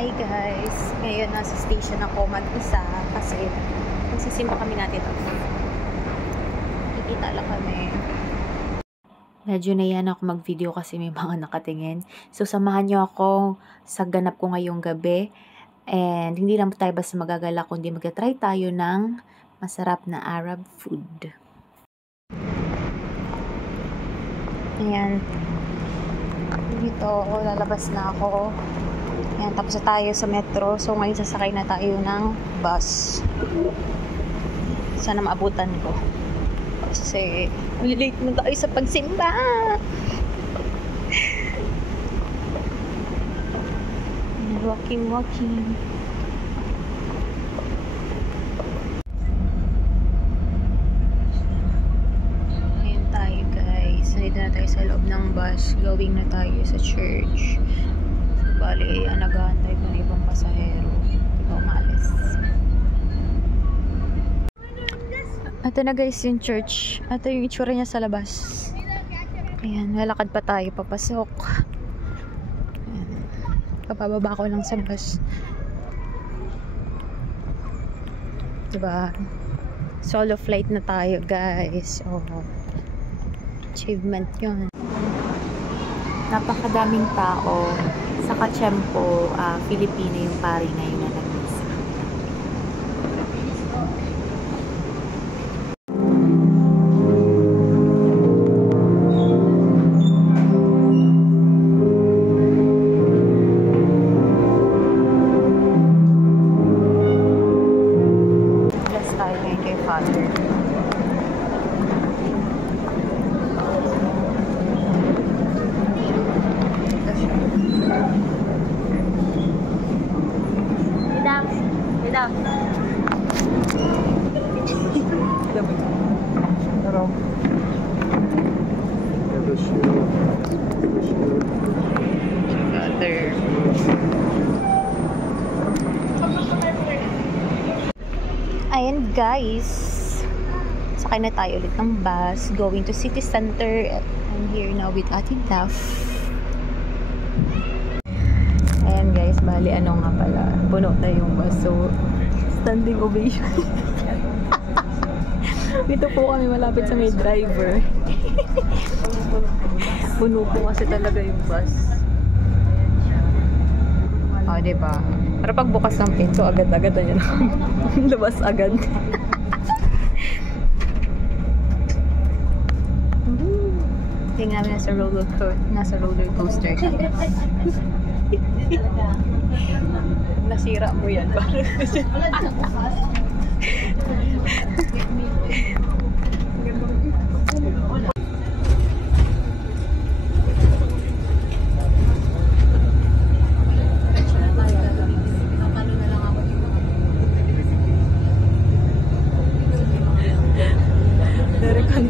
Hi guys! Ngayon nasa station ako mag-isa kasi magsisimba kami natin. Nakikita lang kami. Medyo nahiyan ako mag-video kasi may mga nakatingin. So samahan niyo ako sa ganap ko ngayong gabi. And hindi lang tayo basta magagala kundi mag-try tayo ng masarap na Arab food. Ayan. Dito lalabas na ako. Ayan, tapos na tayo sa metro. So, ngayon sasakay na tayo ng bus. Sana maabutan ko. Kasi, late na tayo sa pagsimba. Walking. Ayan tayo, guys. Nandito na tayo sa loob ng bus. Going na tayo sa church. Bali, nag-aantay pa ng ibang pasahero. Diba umalis? Ito na guys yung church. Ito yung itsura niya sa labas. Ayan, lalakad pa tayo papasok. Ayan. Papababa ko lang sa bus. Diba? Solo flight na tayo guys. Oh. Achievement yun. Napakadaming tao. Sa Kachempo, Filipino yung pari ngayon na nag-misa. Bless tayo ngayon kay Father. Ayan guys, sakay na tayo ulit ng bus going to city center. I'm here now with Ate Duff. Ayan guys, bali ano nga pala, puno na yung bus, so standing ovation. Dito po kami malapit sa may driver. Puno po kasi talaga yung bus. O, diba? Pero pag bukas ng pinto, agad-agad na yun. Labas agad. Tingnan namin nasa roller coaster. Nasira mo yan.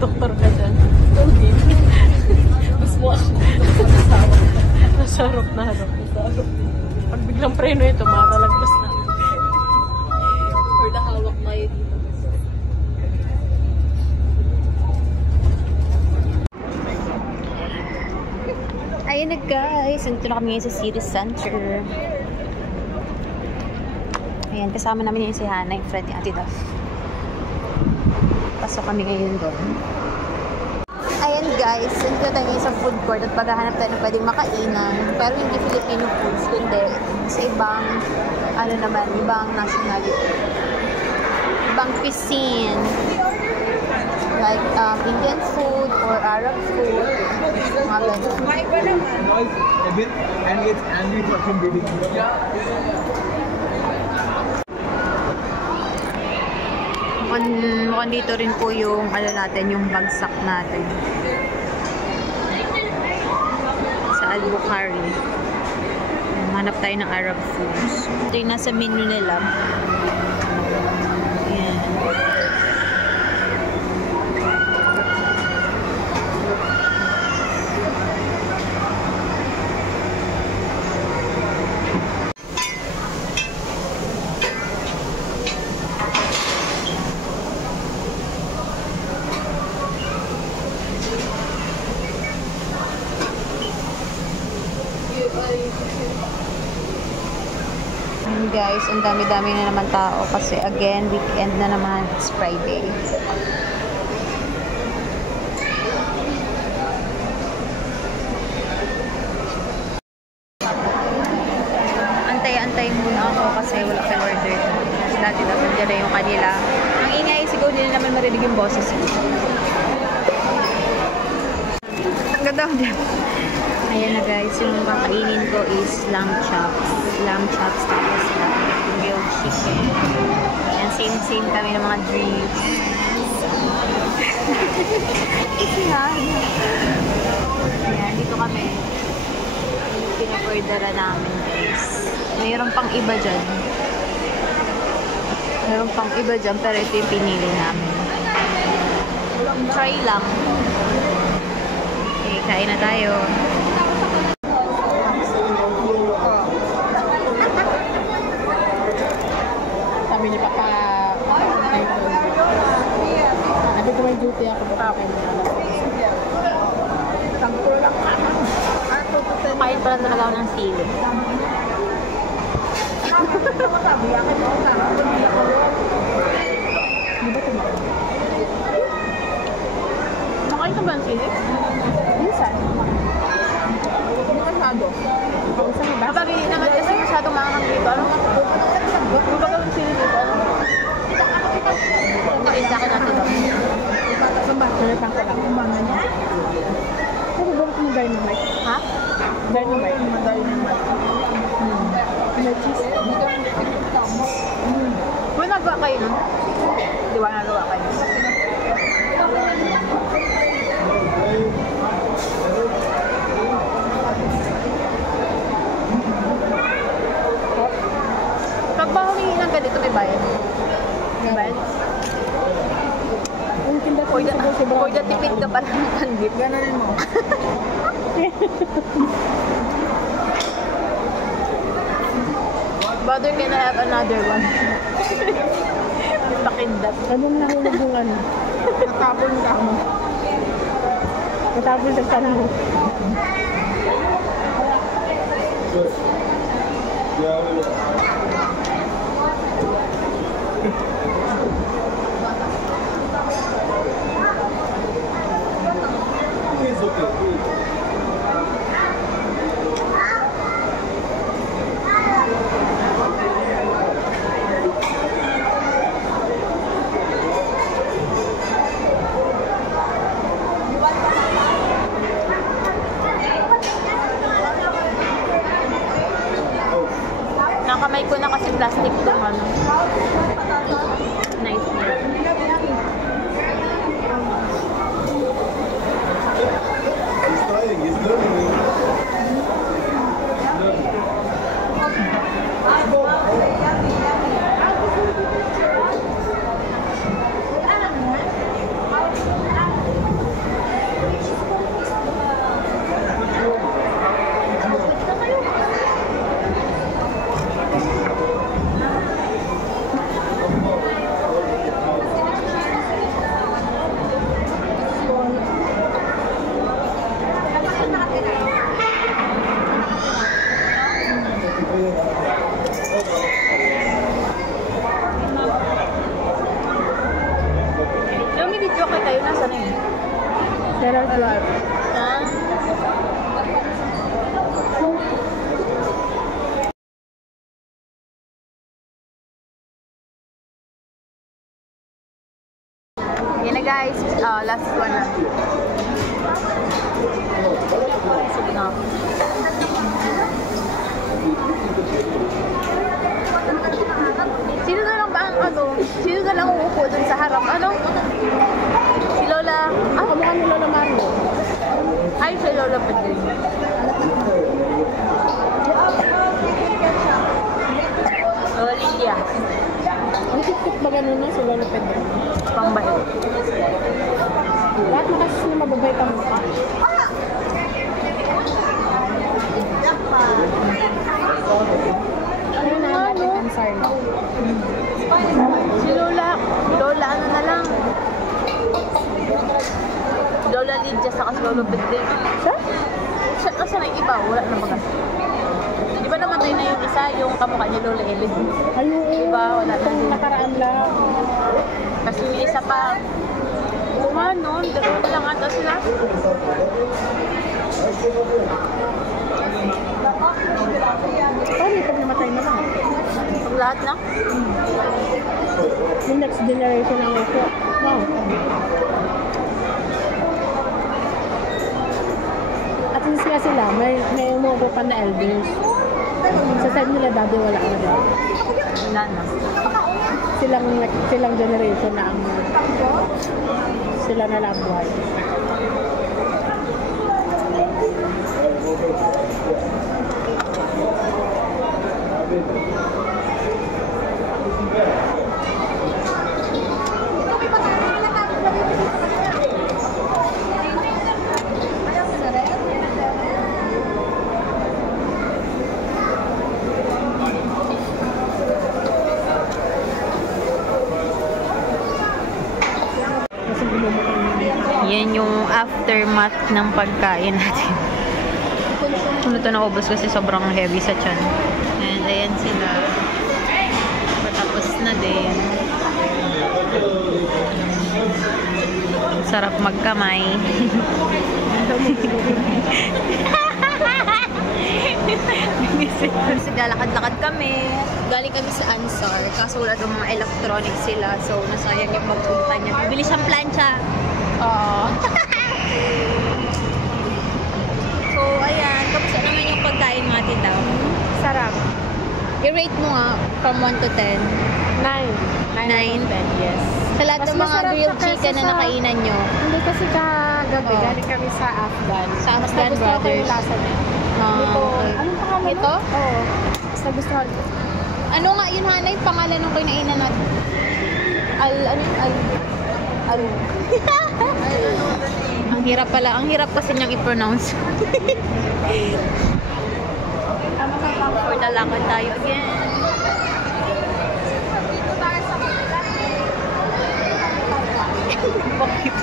Doktor ka dyan. Mas mo ako. Nasarap na harap. Pag biglang preno ito, makalagpas na. Or nahawak tayo dito. Ayun na guys. Nandito na kami ngayon sa city center. Ayan, kasama namin yung si Hana, yung friend ni Ate Duff. Pasok kami ngayon doon. Ayan guys, nandito tayo sa food court at paghahanap tayo ng pwedeng makainan. Pero hindi Filipino foods, kundi sa ibang, ano naman, ibang nationality. Ibang cuisine. Like Indian food or Arab food. Mga ganun. Mukhang dito rin po yung ano natin, yung bagsak natin sa Al-Bukhari. Hanap tayo ng Arab foods. Ito yung nasa menu nila. Ayan. guys, ang dami-dami na naman tao kasi again, weekend na naman, it's Friday. Antay-antay muna ako kasi wala kay order. Kasi dati daw nandiyan na yung kanila. Ang ingay, siguro hindi naman marinig yung boses ko. Ang ganda ko dyan. Ayan na guys, yung kakainin ko is lamb chops. Lamb chops tapos grilled chicken. Ayan, same kami ng mga drinks. Ayan, dito kami. Pina-ordera namin guys. Mayroon pang iba dyan. Mayroon pang iba dyan pero ito yung pinili namin. Try lang. Okay, kain na tayo. Sabi ni Papa, sabi ko may duty ako ba kayo na alam. Tagpo lang ka. Kain pala talaga ako ng sili. Di ba tumakas? Nakain ka ba ng sili? Minsan. Hindi masyado. Pausa na ba? Kapag hindi naman kasi masyadong maangang dito. Ano? Ano ba gawin sili dito? Kain sa akin natin daw. Nalipang ko lang. Kumbangan niya. Pero bakit mo dynamite? Ha? Dynamite. Dynamite. May cheese. Kung nagawa kayo nun? Di ba nagawa kayo? Pag ba humingi ng ganito, may bayad? May bayad? Ang tinda ko For the tipid ka pala ng kandit. Ganonin mo. Brother, can I have another one? Pakindat. Anong nahulog yung ano? Natapon ka mo. Natapon sa sana mo. It's okay. Nakamay ko na kasi plastic tong ano. Nice niya. He's trying, he's learning. Yung may video kayo, nasa na yun? Pero live. Ah. Yan na guys, last one na. Sige na. Sino na lang ba ang ano? Sino na lang uupo dun sa harap? Ano? Si Lola. Ah, Kamukha ni Lola Mario. ay, si Lola Pedro. Lola Lydia. Ang tiktik ba ganun na si Lola Pedro? Pambayo. Lahat na kasi na mababait ang mukha. Ano na natin ang sarna? Si Lola. Lola ano na lang. Lola Lydia sa kasi Lola Pedro. Siya? Siya kasi may iba. Wala na mga. Di ba namatay na yung isa, yung kamukha niya Lola Ellen. Ayun. Diba? Wala na Itong din. nakaraan lang. Kasi yung isa pa, ano, dalawa lang ata sila. Paano pag namatay na lang? Pag lahat na. Yung next generation ang ito. Wow. At least nga sila, may umubo pa na elders. Sa side nila dati wala na din. Wala na. Silang generation na ang sila na lang buhay. Kasi bumumukha na. Yan yung aftermath ng pagkain natin. Ano ito naubos kasi sobrang heavy sa tiyan. And ayan sila. Patapos na din. Sarap magkamay. Lalakad-lakad kami. Galing kami sa Ansar. Kaso wala daw mga electronics sila. So, nasayang yung pagpunta niya. Bibili siyang plancha. Oo. So, ayan. Kamusta naman yung pagkain mo, Ate Daw? Sarap. I-rate mo nga from 1 to 10. 9. 9 10, yes. Sa lahat ng Mas mga masarap grilled siya kaysa chicken na sa- nakainan nyo. Hindi kasi kagabi, Oh. galing kami sa Afghan. Sa Mas Afghan nagustuhan ko Brothers. yung lasa niya. Ah, Ito, okay. anong pangalan Ito? nun? Oo. Mas nagustuhan ko. Ano nga yun, Hanay? Pangalan ng kinainan natin? Ang hirap pala. Ang hirap kasi niyang i-pronounce. For the lakad tayo again. Bakit?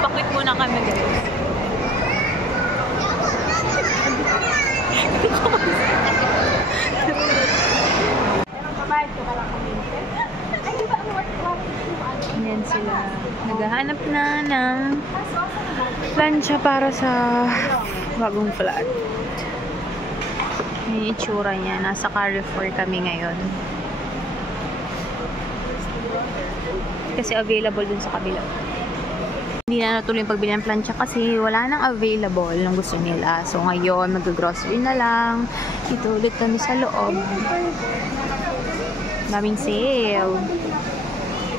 Bakit muna kami guys? Babayad ko ka lang kami. Ayan sila. Naghahanap na ng plancha para sa bagong flat. Yung itsura niya. Nasa Carrefour kami ngayon. Kasi available dun sa kabila. Hindi na natuloy yung pagbili ng plancha kasi wala nang available ng gusto nila. So ngayon, mag-grocery na lang. Dito ulit kami sa loob. Daming sale.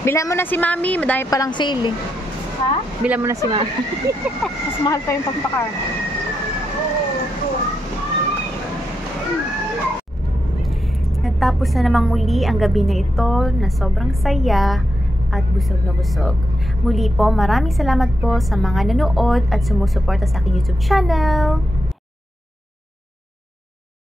Bilhan mo na si Mami. Madami palang sale eh. Ha? Bilhan mo na si Mami. Mas mahal pa yung pagpakar. Natapos na namang muli ang gabi na ito na sobrang saya at busog na busog. Muli po, maraming salamat po sa mga nanood at sumusuporta sa aking YouTube channel.